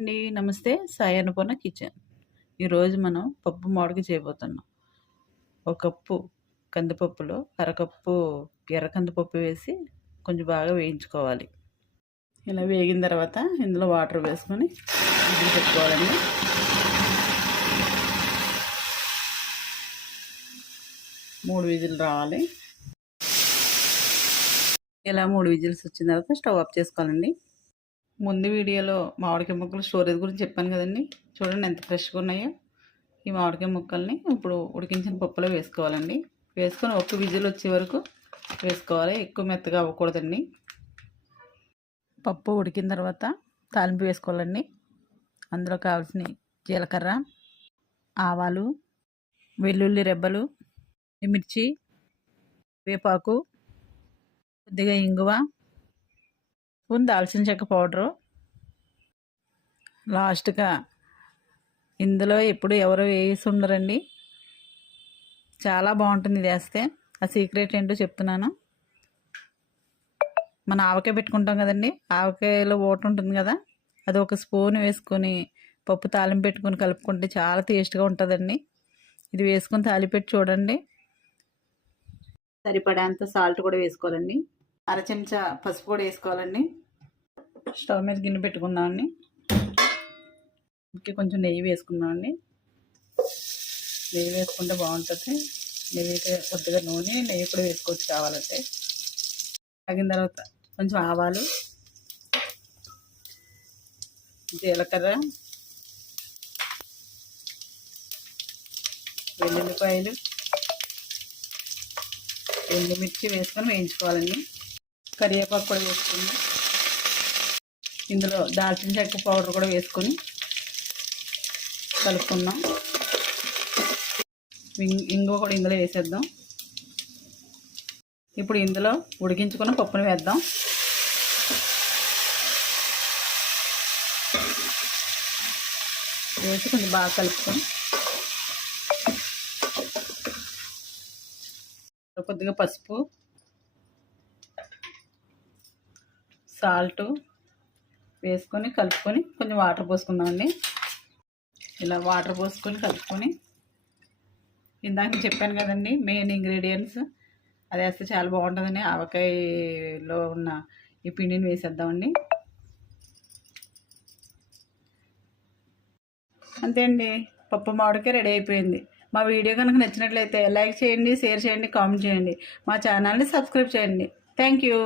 అండి. నమస్తే. సాయి అన్నపూర్ణ కిచెన్ ఈరోజు మనం పప్పు మామిడికి చేయబోతున్నాం. ఒక కప్పు కందిపప్పులో అరకప్పు ఎర్ర కందిపప్పు వేసి కొంచెం బాగా వేయించుకోవాలి. ఇలా వేగిన తర్వాత ఇందులో వాటర్ వేసుకొని విజిల్ పెట్టుకోవాలండి. మూడు విజిల్ రావాలి. ఇలా మూడు విజిల్స్ వచ్చిన తర్వాత స్టవ్ ఆఫ్ చేసుకోవాలండి. ముందు వీడియోలో మామిడికాయ ముక్కలు స్టోరేజ్ గురించి చెప్పాను కదండి. చూడండి ఎంత ఫ్రెష్గా ఉన్నాయో. ఈ మామిడికాయ ముక్కల్ని ఇప్పుడు ఉడికించిన పప్పులో వేసుకోవాలండి. వేసుకొని ఒక్క విజిల్ వచ్చే వరకు వేసుకోవాలి. ఎక్కువ మెత్తగా అవ్వకూడదండి. పప్పు ఉడికిన తర్వాత తాలింపు వేసుకోవాలండి. అందులో కావాల్సిన జీలకర్ర ఆవాలు వెల్లుల్లి రెబ్బలు మిర్చి వేపాకు కొద్దిగా ఇంగువ స్పూన్ దాల్చిన చెక్క పౌడరు. లాస్ట్గా ఇందులో ఎప్పుడు ఎవరు వేసి ఉండరండి. చాలా బాగుంటుంది ఇది వేస్తే. ఆ సీక్రెట్ ఏంటో చెప్తున్నాను. మన ఆవకాయ పెట్టుకుంటాం కదండి ఆవకాయలో ఓటు ఉంటుంది కదా అది ఒక స్పూన్ వేసుకొని పప్పు తాలింపు పెట్టుకొని కలుపుకుంటే చాలా టేస్ట్గా ఉంటుందండి. ఇది వేసుకొని తాలిపెట్టి చూడండి. సరిపడేంత సాల్ట్ కూడా వేసుకోవాలండి. అర చెంచా పసుపు కూడా వేసుకోవాలండి. స్టవ్ మీద గిన్నె పెట్టుకుందామండి ఇంకే కొంచెం నెయ్యి వేసుకుందామండి నెయ్యి వేసుకుంటే బాగుంటుంది. నెయ్యి కొద్దిగా నూనె నెయ్యి కూడా వేసుకోవచ్చు కావాలంటే. తగిన తర్వాత కొంచెం ఆవాలు జీలకర్ర వెల్లుల్లిపాయలు ఎండుమిర్చి వేసుకొని వేయించుకోవాలండి. కరివేపాకు కూడా వేసుకుందాం. ఇందులో దాల్చిన చెక్క పౌడర్ కూడా వేసుకొని కలుపుకుందాం. ఇంగువ కూడా ఇందులో వేసేద్దాం. ఇప్పుడు ఇందులో ఉడికించుకున్న పప్పును వేద్దాం. వేసి కొంచెం బాగా కలుపుకొని. కొద్దిగా పసుపు సాల్టు వేసుకొని కలుపుకొని కొంచెం వాటర్ పోసుకుందామండి. ఇలా వాటర్ పోసుకొని కలుపుకొని ఇందాక చెప్పాను కదండి మెయిన్ ఇంగ్రీడియంట్స్. అది వేస్తే చాలా బాగుంటుందని ఆవకాయలో ఉన్న ఈ పిండిని వేసేద్దామండి. అంతే అండి. పప్పు మామిడికాయ రెడీ అయిపోయింది. మా వీడియో కనుక నచ్చినట్లయితే లైక్ చేయండి షేర్ చేయండి కామెంట్ చేయండి. మా ఛానల్ని సబ్స్క్రైబ్ చేయండి. Thank you.